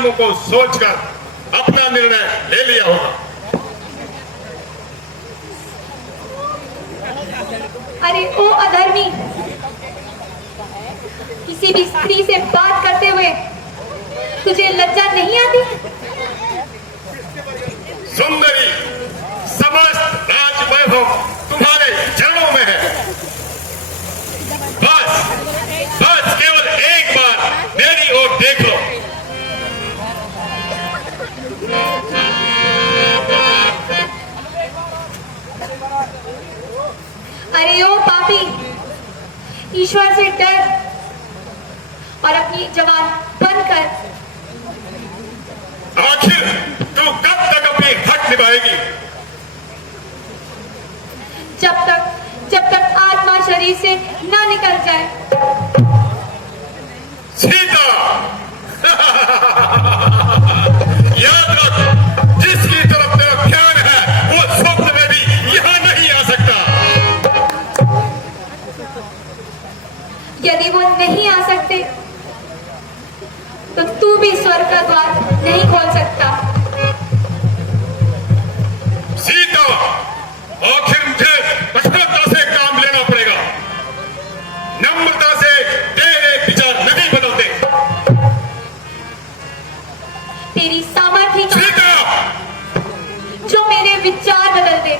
परिणामों को सोचकर अपना निर्णय ले लिया होगा। अरे ओ अधर्मी, किसी भी स्त्री से बात करते हुए तुझे लज्जा नहीं आती? सुंदरी, समस्त राजवैभव तुम्हारे चरणों में है। बस बस केवल एक बार मेरी ओर देख लो। अरे ओ पापी, ईश्वर से डर और अपनी जबान बंद कर। आखिर तू कब तक अपनी हक निभाएगी? जब तक आत्मा शरीर से ना निकल जाए। सीता याद रख, जिसकी तरफ तेरा ध्यान है वो स्वप्न में भी यहां नहीं आ सकता। यदि वो नहीं आ सकते तो तू भी स्वर्ग का द्वार नहीं खोल सकता। सीता, आखिर मुझे कठोरता से काम लेना पड़ेगा। नम्रता से तेरे विचार नहीं बदलते। तेरी सामर्थ्य का सीता, जो मेरे विचार बदल दे।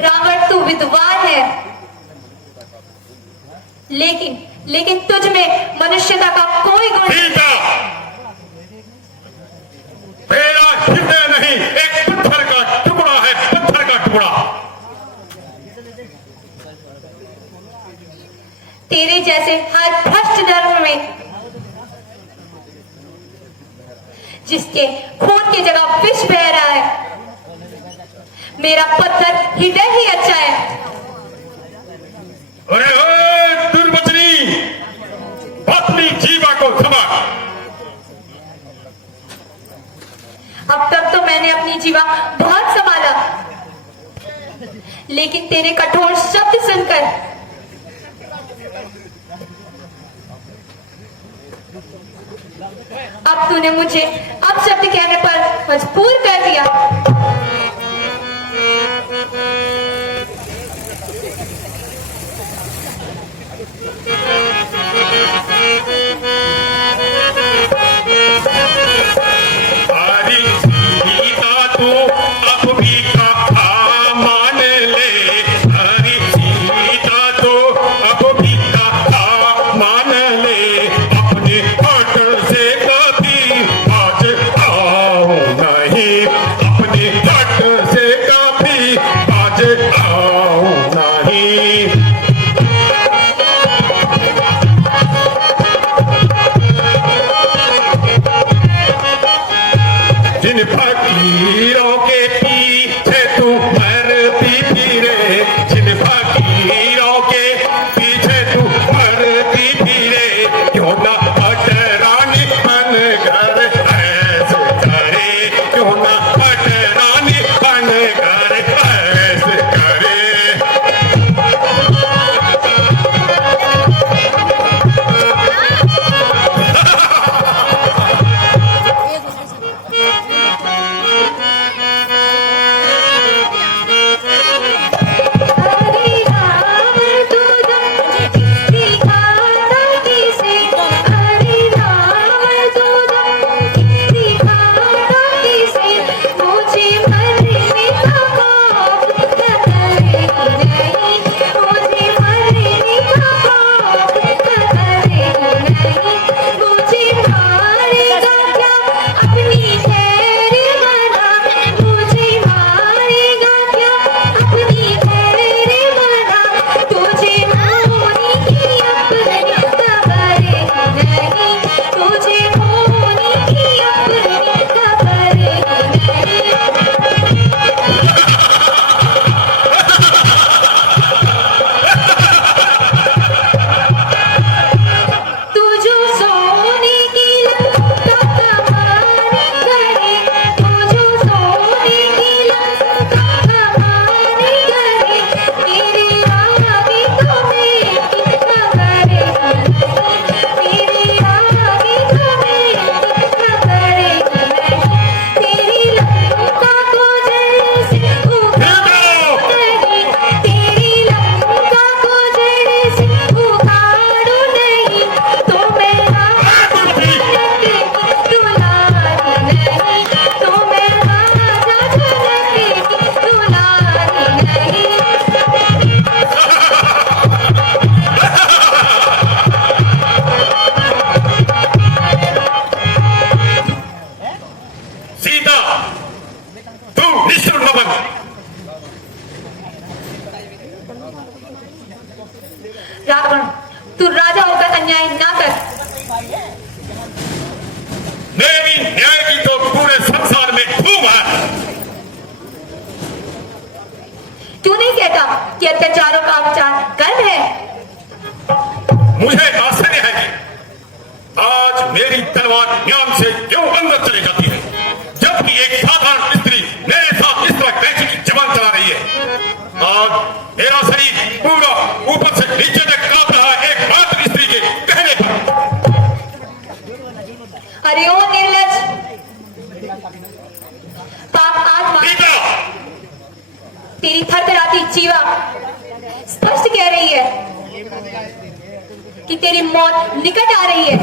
रावण तू विद्वान है, लेकिन तुझ में मनुष्यता का कोई गुण नहीं। सीता, मेरा हृदय नहीं, एक पत्थर का टुकड़ा है, पत्थर का टुकड़ा। तेरे जैसे हर भ्रष्ट धर्म में जिसके खून की जगह विष बह रहा है, मेरा पत्थर हृदय ही अच्छा है। अरे ओ दुर्वचनी, अपनी जीवा को थमा। अब तक तो मैंने अपनी जीवा बहुत संभाला, लेकिन तेरे कठोर शब्द सुनकर अब तूने मुझे अब शब्द कहने पर मजबूर कर दिया। अरे सीता तू अब भी कहा मान ले, अरे सीता तू अब भी कहा मान ले, अपने हट से कभी आज आओ नहीं, अपने हट से कभी आज आओ नहीं। जिन फकीरों के पीछे तू मरती फिरे, जिन फकीरों के पीछे तू मरती फिरे, क्यों ना पटरानी बन कर ऐसे करे, क्यों ना पटरानी बन कर ऐसे करे। रावण, तू राजा होकर अन्याय ना कर। मेरी न्याय की तो पूरे संसार में धूम है। तू नहीं कहता कि अत्याचारों का उपचार कर्म है? मुझे आश्चर्य है कि आज मेरी तलवार ज्ञान से क्यों अंदर चली जाती है, जबकि एक साधारण स्त्री मेरे साथ इस तरह कैंची की जबान चला रही है। आज मेरा शरीर पूरा ऊपर से नीचे तक कांप रहा है एकमात्र स्त्री के कहने पर। अरे ओ निर्लज, पाप आत्मा तेरी थरथराती जीवा स्पष्ट कह रही है कि तेरी मौत निकट आ रही है।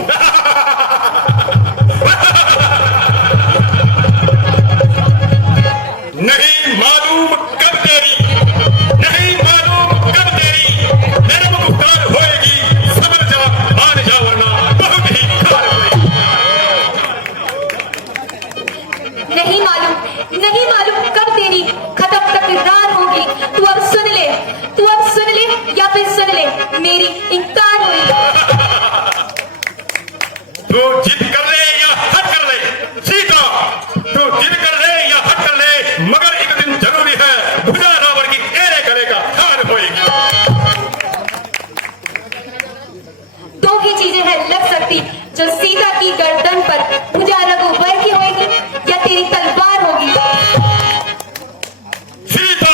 नहीं मालूम कब तेरी मेरी इंकार हुई। तू जिद कर ले या हट कर ले सीता, तू जिद कर ले या हट कर ले, मगर एक दिन जरूरी है भुजा रावण की एरे करेगा हार होएगी। दो ही चीजें हैं लग सकती जो सीता की गर्दन पर भुजा रघुवर की होगी या तेरी तलवार होगी। सीता,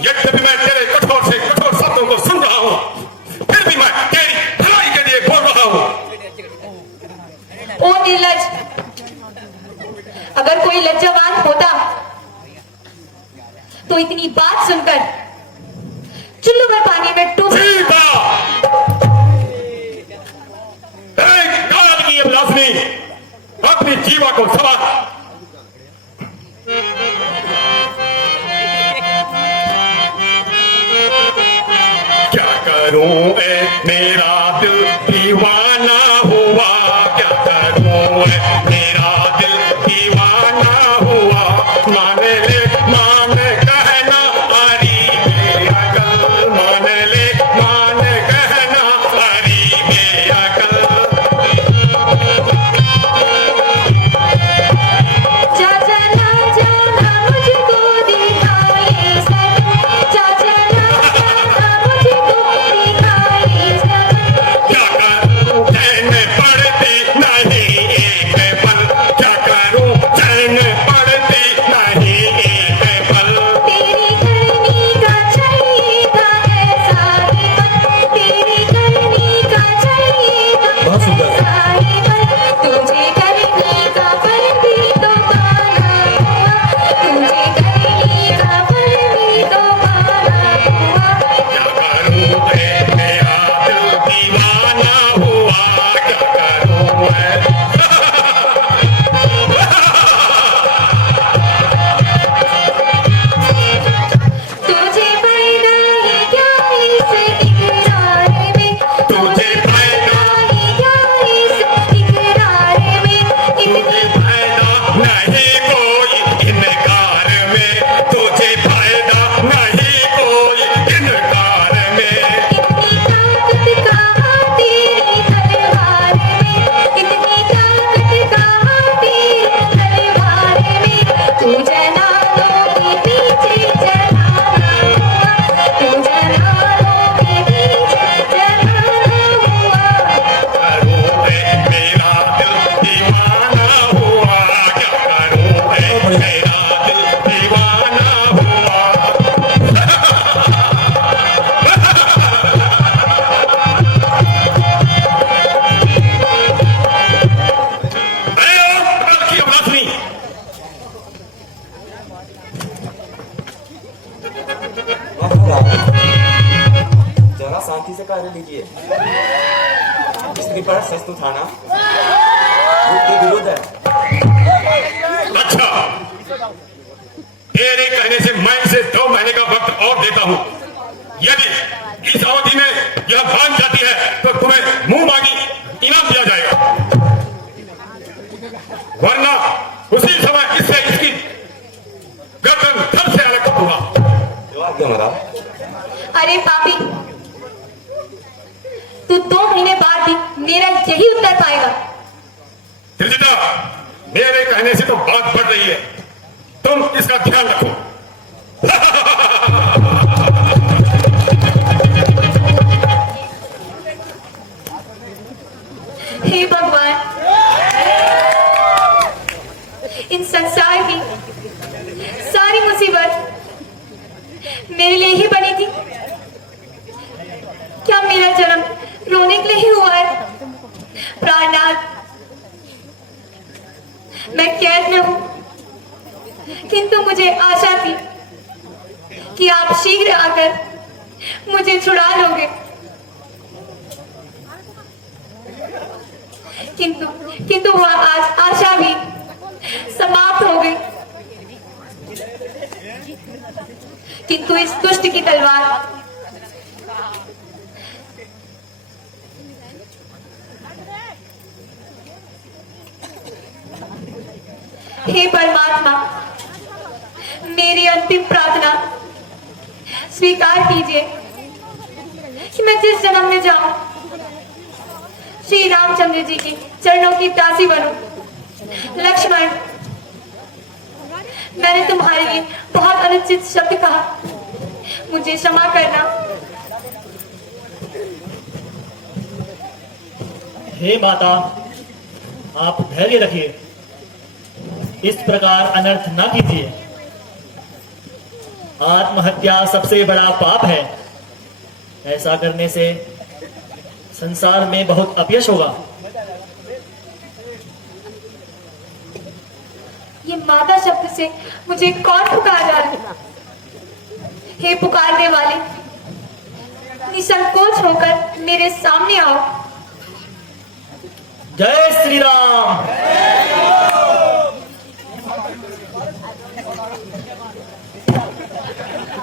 यद्यपि मैं तेरे कठोर से कठोर शब्दों को सुन रहा हूं, फिर भी मैं तेरी भलाई के लिए बोल रहा हूं। ओ निर्लज, अगर कोई लज्जावान होता तो इतनी बात सुनकर चुल्लू भर पानी में डूब। सीता, एक काल की अभिलाषिनी अपनी जीवा को सवार। क्या करूं ए मेरा दिल दीवाना हुआ, क्या करूं ए मेरा दिल दीवाना हुआ, मान ले मान कहना आरी मेरा गल, मान ले मान कहना आरी मेरा गल। चाचा ना जाना मुझको दिखाई सनम, चाचा ना जाना मुझको दिखाई सनम। क्या करूं चैन पड़ती नहीं एक पल, क्या करूं चैन पड़ती नहीं एक पल। तेरी करनी का चाहिएगा ऐसा ही मन, तेरी करनी का चाहिएगा बहुत सुंदर। ऐसा ही मन। तुझे करनी का फल भी तो पाना हुआ, तुझे करनी का फल भी तो पाना हुआ। क्या करूं ए मेरा दिल दीवाना हुआ, क्या करूं मैं। तुझे पैदा ही क्या इस इकरार में, तुझे पैदा ही क्या इस इकरार में। इतनी फायदा नहीं कोई इनकार में, तुझे फायदा नहीं कोई इनकार में। इतनी ताकत कहाँ तेरी तलवार में, इतनी ताकत कहाँ तेरी तलवार में। तू जनानों के पीछे जनाना हुआ, तू जनानों के पीछे जनाना हुआ। करूं ए मेरा दिल दीवाना हुआ, क्या करूं ए मेरा दिल दीवाना हुआ। अरे ओ काल की अभिलाषिनी, जरा शांति से कार्य लीजिए। स्त्री पर सस्तु थाना के विरुद्ध है। अच्छा, तेरे कहने से मैं इसे 2 महीने का वक्त और देता हूं। यदि इस अवधि में यह मान जाती है तो तुम्हें मुंह मांगी इनाम दिया जाएगा, वरना उसी समय इससे इसकी गर्दन धड़ से अलग होगा। जो आज्ञा महाराज। अरे पापी, तू 2 महीने बाद भी मेरा यही उत्तर पाएगा। त्रिजटा, मेरे कहने से तो बात बढ़ रही है, तुम इसका ध्यान रखो। हे भगवान, इन संसार की सारी मुसीबत मेरे लिए ही बनी थी। क्या मेरा जन्म रोने के लिए ही हुआ है? प्राणनाथ, मैं कैद में हूं, किंतु मुझे आशा थी कि आप शीघ्र आकर मुझे छुड़ा लोगे। किंतु वह आज आशा भी समाप्त हो गई। किंतु इस दुष्ट की तलवार हे परमात्मा, मेरी अंतिम प्रार्थना स्वीकार कीजिए। कि मैं जिस जन्म में जाऊं श्री रामचंद्र जी की चरणों की दासी बनूं। लक्ष्मण, मैंने तुम्हारे लिए बहुत अनुचित शब्द कहा, मुझे क्षमा करना। हे माता, आप धैर्य रखिए, इस प्रकार अनर्थ न कीजिए। आत्महत्या सबसे बड़ा पाप है। ऐसा करने से संसार में बहुत अपयश होगा। ये माता शब्द से मुझे कौन पुकार रहा है? हे पुकारने वाले, निसंकोच होकर मेरे सामने आओ। जय श्री राम।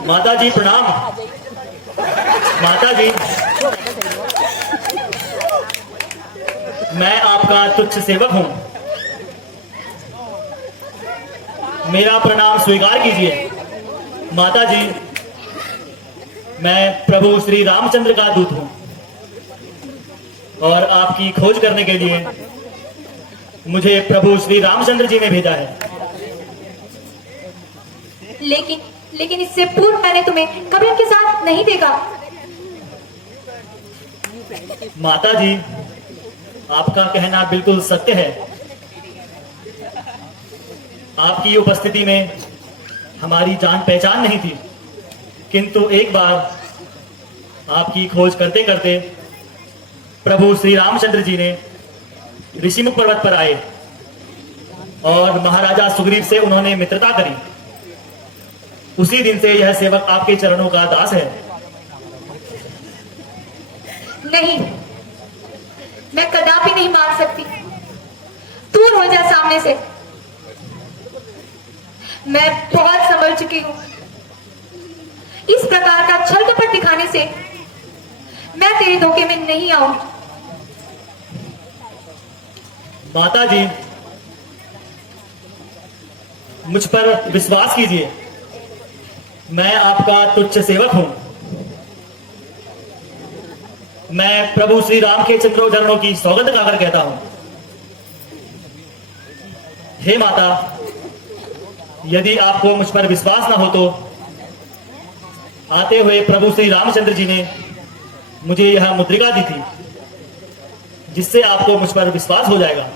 माता जी प्रणाम। माता जी, मैं आपका तुच्छ सेवक हूं, मेरा प्रणाम स्वीकार कीजिए। माता जी, मैं प्रभु श्री रामचंद्र का दूत हूं और आपकी खोज करने के लिए मुझे प्रभु श्री रामचंद्र जी ने भेजा है। लेकिन इससे पूर्व मैंने तुम्हें कभी उनके साथ नहीं देखा। माता जी, आपका कहना बिल्कुल सत्य है। आपकी उपस्थिति में हमारी जान पहचान नहीं थी, किंतु एक बार आपकी खोज करते करते प्रभु श्री रामचंद्र जी ने ऋषिमुख पर्वत पर आए और महाराजा सुग्रीव से उन्होंने मित्रता करी। उसी दिन से यह सेवक आपके चरणों का दास है। नहीं, मैं कदापि नहीं मान सकती। दूर हो जा सामने से। मैं बहुत संभल चुकी हूं। इस प्रकार का छल कपट दिखाने से मैं तेरे धोखे में नहीं आऊंगी। माता जी, मुझ पर विश्वास कीजिए, मैं आपका तुच्छ सेवक हूं। मैं प्रभु श्री राम के चरणों की सौगंध खाकर कहता हूं। हे माता, यदि आपको मुझ पर विश्वास ना हो तो आते हुए प्रभु श्री रामचंद्र जी ने मुझे यह मुद्रिका दी थी, जिससे आपको मुझ पर विश्वास हो जाएगा।